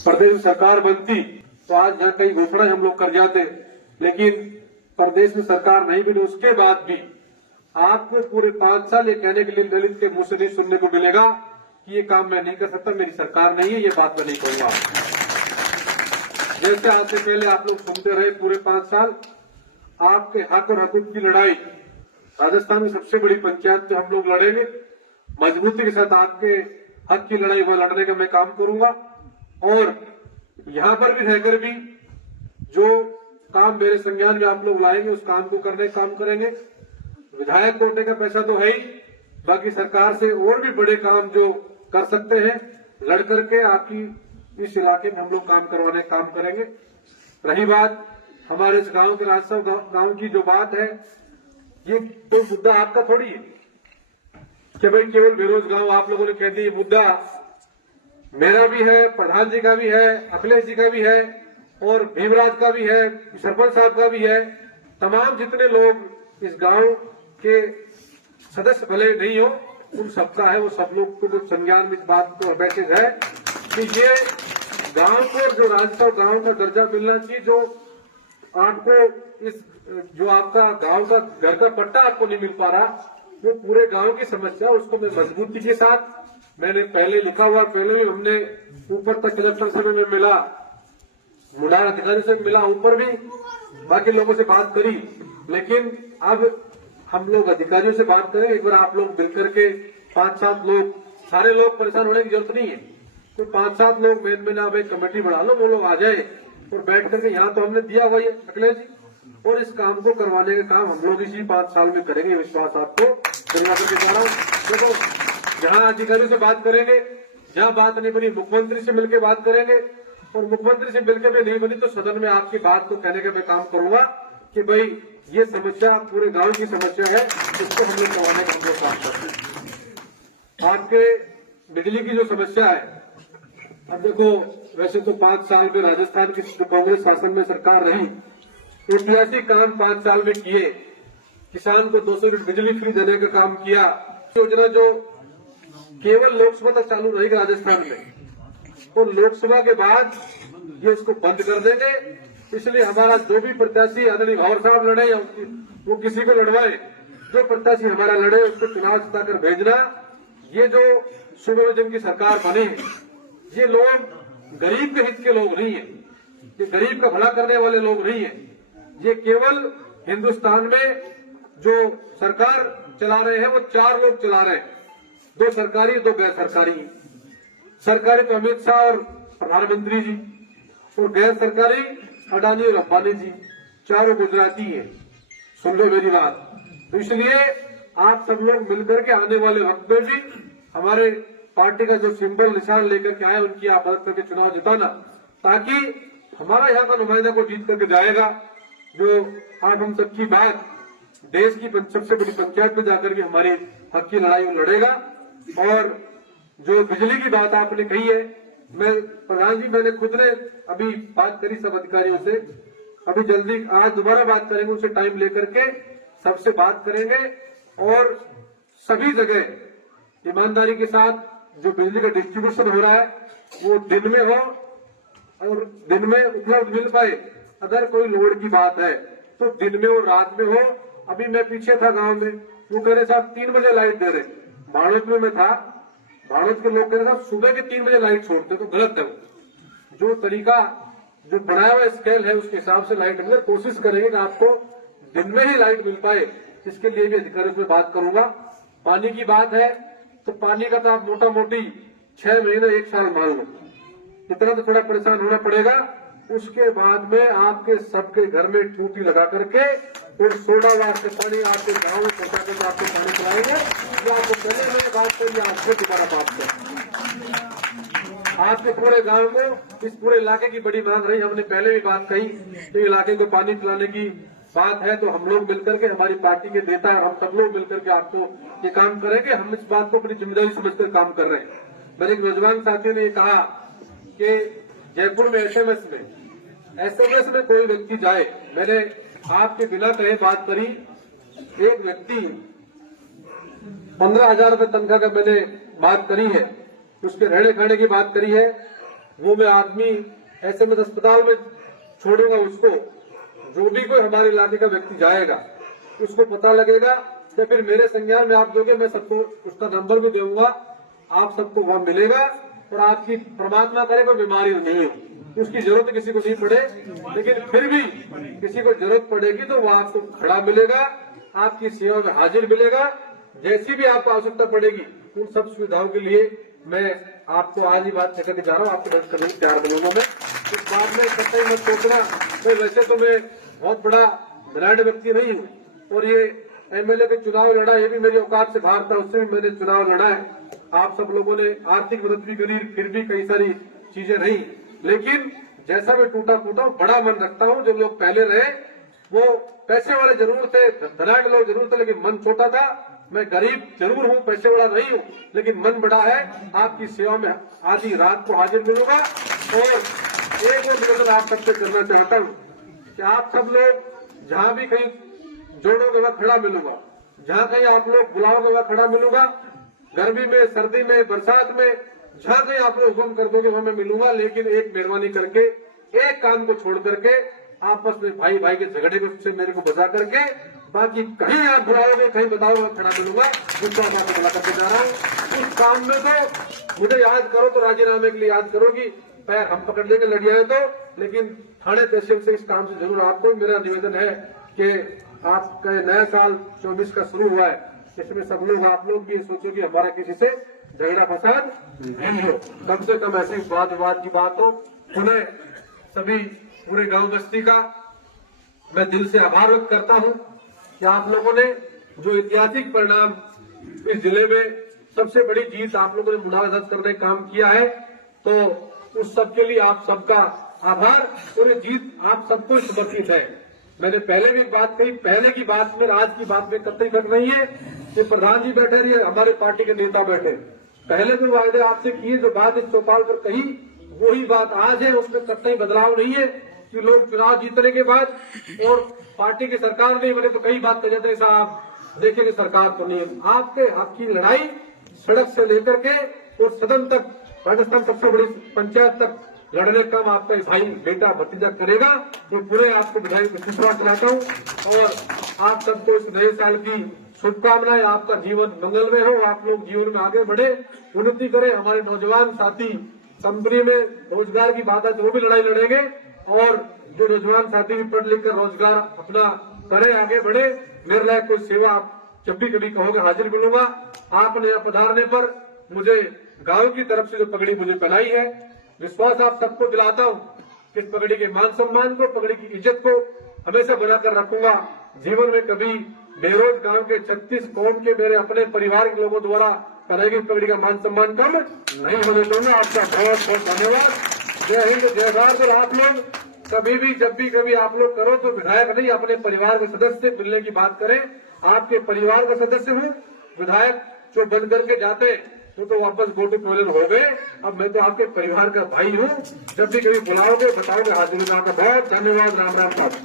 प्रदेश में सरकार बनती तो आज यहाँ कई घोषणा हम लोग कर जाते, लेकिन प्रदेश में सरकार नहीं बनी उसके बाद भी आपको पूरे 5 साल ये कहने के लिए ललित के मुंह से नहीं सुनने को मिलेगा कि ये काम मैं नहीं कर सकता, मेरी सरकार नहीं है, ये बात मैं नहीं कहूंगा। जैसे आज से पहले आप लोग सुनते रहे पूरे 5 साल आपके हक और हकूक की लड़ाई, राजस्थान में सबसे बड़ी पंचायत जो हम लोग लड़ेंगे मजबूती के साथ आपके हक की लड़ाई वो लड़ने का मैं काम करूंगा। और यहां पर भी रहकर भी जो काम मेरे संज्ञान में आप लोग लाएंगे उस काम को करने का काम करेंगे। विधायक कोटे का पैसा तो है ही, बाकी सरकार से और भी बड़े काम जो कर सकते हैं लड़ करके आपकी इस इलाके में हम लोग काम करवाने का काम करेंगे। रही बात हमारे इस गांव के राजस्व गांव की जो बात है, ये कोई मुद्दा आपका थोड़ी है कि भाई केवल बेरोज गांव आप लोगों ने कह दिया। ये मुद्दा मेरा भी है, प्रधान जी का भी है, अखिलेश जी का भी है और भीमराज का भी है, सरपंच साहब का भी है। तमाम जितने लोग इस गांव के सदस्य भले नहीं हो उन सबका है, वो सब लोग को संज्ञान में इस बात को मैसेज है कि ये गांव को जो राजस्व गांव का दर्जा मिलना चाहिए, जो आपको इस जो आपका गांव का घर का पट्टा आपको नहीं मिल पा रहा, वो पूरे गांव की समस्या, उसको मैं मजबूती के साथ मैंने पहले लिखा हुआ, पहले भी हमने ऊपर तक कलेक्टर से में मिला, मुडार अधिकारी से मिला, ऊपर भी बाकी लोगों से बात करी, लेकिन अब हम लोग अधिकारियों से बात करें। एक बार आप लोग मिलकर के 5-7 लोग, सारे लोग परेशान होने की जरूरत नहीं है, तो 5-7 लोग मेन आप एक कमेटी बना लो, वो लोग आ जाए और बैठ करके यहाँ तो हमने दिया हुआ है अखिलेश जी, और इस काम को करवाने का काम हम लोग इसी 5 साल में करेंगे। विश्वास आपको दिला कर दिखा रहा हूँ। देखो जहाँ अधिकारियों से बात करेंगे, जहाँ बात नहीं बनी मुख्यमंत्री से मिलकर बात करेंगे, और मुख्यमंत्री से मिलकर भी नहीं बनी तो सदन में आपकी बात को कहने का मैं काम करूंगा कि भाई ये समस्या पूरे गांव की समस्या है, इसको हम लोग करवाने का हम लोग काम करते हैं। आपके बिजली की जो समस्या है, अब देखो वैसे तो 5 साल में राजस्थान की जो कांग्रेस शासन में सरकार रही, ऐतिहासिक काम 5 साल में किए। किसान को 200 यूनिट बिजली फ्री देने का काम किया। योजना जो केवल लोकसभा तक चालू रहेगी राजस्थान में, तो लोकसभा के बाद ये इसको बंद कर देंगे। इसलिए हमारा जो भी प्रत्याशी आदरणीय भावर साहब लड़े या वो किसी को लड़वाए, जो प्रत्याशी हमारा लड़े उसको चुनाव जिताकर भेजना। ये जो सुबह जिनकी सरकार बनी, ये लोग गरीब के हित के लोग नहीं है, ये गरीब का भला करने वाले लोग नहीं है। ये केवल हिंदुस्तान में जो सरकार चला रहे हैं वो 4 लोग चला रहे हैं, 2 सरकारी 2 गैर सरकारी। सरकारी तो अमित शाह और प्रधानमंत्री जी, और गैर सरकारी अडानी और अंबानी जी, चारों गुजराती हैं। सुन लो मेरी बात। तो इसलिए आप सब लोग मिलकर के आने वाले वक्त में भी हमारे पार्टी का जो सिंबल निशान लेकर के आए उनकी आप मदद करके चुनाव जिताना, ताकि हमारा यहाँ का नुमाइंदा को जीत करके जाएगा, जो आज हम सबकी बात देश की सबसे बड़ी पंचायत में जाकर भी हमारी हक की लड़ाई वो लड़ेगा। और जो बिजली की बात आपने कही है, मैं प्रधान जी मैंने खुद ने अभी बात करी सब अधिकारियों से, अभी जल्दी आज दोबारा बात करेंगे, उनसे टाइम लेकर के सबसे बात करेंगे और सभी जगह ईमानदारी के साथ जो बिजली का डिस्ट्रीब्यूशन हो रहा है वो दिन में हो और दिन में उपलब्ध मिल पाए। अगर कोई लोड की बात है तो दिन में और रात में हो। अभी मैं पीछे था गांव में, वो कह रहे साहब 3 बजे लाइट दे रहे, बाड़ौत में मैं था, बाड़ौत के लोग कह रहे साहब सुबह के 3 बजे लाइट छोड़ते, तो गलत है। जो तरीका जो बनाया हुआ स्केल है उसके हिसाब से लाइट मिले, कोशिश करेंगे कि आपको दिन में ही लाइट मिल पाए, इसके लिए भी अधिकारियों से बात करूंगा। पानी की बात है तो पानी का तो आप मोटा मोटी 6 महीने 1 साल मान लो, इतना तो थोड़ा परेशान होना पड़ेगा। उसके बाद में आपके सबके घर में टूटी लगा करके और सोडा वाटर पानी आपके गाँव में पहुंचा करके आपको पानी पिलाएंगे। जो आपको पहले मैंने बात करी आपसे दोबारा बात करें, आपके पूरे गांव को, इस पूरे इलाके की बड़ी मांग रही, हमने पहले भी बात कही तो इलाके को पानी पिलाने की बात है, तो हम लोग मिलकर के हमारी पार्टी के नेता हम सब लोग मिलकर के आपको ये काम करेंगे। हम इस बात को अपनी जिम्मेदारी समझकर काम कर रहे हैं। मेरे एक नौजवान साथियों ने ये कहा कि जयपुर में एसएमएस में कोई व्यक्ति जाए, मैंने आपके बिना कहे बात करी, एक व्यक्ति 15,000 रुपए तनख्वाह का मैंने बात करी है, उसके रहने खाने की बात करी है, वो मैं आदमी ऐसे में अस्पताल में छोड़ूंगा उसको, जो भी कोई हमारे इलाके का व्यक्ति जाएगा उसको पता लगेगा तो फिर मेरे संज्ञान में आप दोगे, मैं सबको उसका नंबर भी दूंगा, आप सबको वहां मिलेगा और आपकी परमात्मा करे कोई बीमारी नहीं हो, उसकी जरूरत किसी को नहीं पड़े, लेकिन फिर भी किसी को जरूरत पड़ेगी तो वो आपको खड़ा मिलेगा, आपकी सेवा में हाजिर मिलेगा। जैसी भी आपको आवश्यकता पड़ेगी उन सब सुविधाओं के लिए मैं आपको आज ही बात करके जा रहा हूँ, आपको मदद करने को तैयार बनूंगा। मैं इस बात में कतई मत सोचना, तो वैसे तो मैं बहुत बड़ा ब्रांड व्यक्ति नहीं हूँ और ये एमएलए के चुनाव लड़ा, ये भी मेरी औकात से बाहर था, उससे भी मैंने चुनाव लड़ा है। आप सब लोगों ने आर्थिक मदद भी करी, फिर भी कई सारी चीजें रही, लेकिन जैसा मैं टूटा फूटा बड़ा मन रखता हूँ। जो लोग पहले रहे वो पैसे वाले जरूर थे, धनाढ़ लोग जरूर थे, लेकिन मन छोटा था। मैं गरीब जरूर हूँ, पैसे वाला नहीं हूँ, लेकिन मन बड़ा है। आपकी सेवा में आधी रात को हाजिर मिलूंगा और एक और निवेदन आप सबसे करना चाहता हूँ कि आप सब लोग जहाँ भी कहीं जोड़ोगे वहाँ खड़ा मिलूंगा, जहाँ कहीं आप लोग बुलाओगे वहाँ खड़ा मिलूंगा, गर्मी में, सर्दी में, बरसात में, जहाँ कहीं आप लोग हुक्म कर दोगे वहाँ मैं मिलूंगा। लेकिन एक मेहरबानी करके, एक काम को छोड़ करके, आपस में भाई भाई के झगड़े को से मेरे को बचा करके, बाकी कहीं आप बुलाओगे, कहीं बताओगे खड़ा मिलूंगा, उसको मैं आपको बुला करके जा रहा हूँ। उस काम में तो मुझे याद करो तो राजीनामे के लिए याद करोगी, पैर हम पकड़ लेंगे लड़ियाए तो, लेकिन थाने तहसील से इस काम से जरूर आपको मेरा निवेदन है कि आपका नया साल 24 का शुरू हुआ है, इसमें सब लोग आप लोग भी ये सोचो कि हमारा किसी से झगड़ा फसाद नहीं हो, कम से कम ऐसी वाद विवाद की बात हो। उन्हें सभी पूरे गांव बस्ती का मैं दिल से आभार व्यक्त करता हूं कि आप लोगों ने जो ऐतिहासिक परिणाम इस जिले में सबसे बड़ी जीत आप लोगों ने मुनाफा दर्ज करने का काम किया है, तो उस सब के लिए आप सबका आभार। और ये जीत आप सबको समर्पित है। मैंने पहले भी बात कही, पहले की बात में आज की बात में कतई फर्क नहीं है कि प्रधान जी बैठे रहिए, हमारे पार्टी के नेता बैठे, पहले जो वायदे आपसे किए, जो बात इस चौपाल पर कही, वही बात आज है, उसमें कतई बदलाव नहीं है कि लोग चुनाव जीतने के बाद और पार्टी की सरकार नहीं बने तो कई बात कह जाते हैं साहब देखेंगे सरकार तो नहीं है। आपके हक की लड़ाई सड़क से लेकर के और सदन तक, राजस्थान सबसे बड़ी पंचायत तक लड़ने का काम आपका भाई बेटा भतीजा करेगा। ये पूरे आपको विधायक विश्वास कराता हूँ और आप सबको इस नए साल की शुभकामनाएं। आपका जीवन मंगलमय हो, आप लोग जीवन में आगे बढ़े, उन्नति करें। हमारे नौजवान साथी कंपनी में रोजगार की बात है तो वो भी लड़ाई लड़ेंगे और जो नौजवान साथी भी पढ़ लिख कर रोजगार अपना करे, आगे बढ़े। मेरे लायक कोई सेवा आप जब भी कभी कहोगे हाजिर मिलूंगा। आपने यहाँ पधारने पर मुझे गांव की तरफ से जो पगड़ी मुझे पहनाई है, विश्वास आप सबको दिलाता हूँ कि इस पगड़ी के मान सम्मान को, पगड़ी की इज्जत को हमेशा बनाकर रखूंगा। जीवन में कभी बेरोज गांव के 36 कौम के मेरे अपने परिवार के लोगों द्वारा पहनाई गई पगड़ी का मान सम्मान कम नहीं होने दूंगा। आपका बहुत बहुत धन्यवाद। जय हिंद, जय भारत। और आप लोग कभी भी जब भी कभी आप लोग करो तो विधायक नहीं, अपने परिवार के सदस्य से मिलने की बात करें। आपके परिवार का सदस्य हूँ, विधायक जो बंद करके जाते तो वापस गो टू टॉयलेट हो गए। अब मैं तो आपके परिवार का भाई हूँ, जब भी कभी बुलाओगे बताओगे हाजिर। आपका बहुत धन्यवाद। राम राम साहब।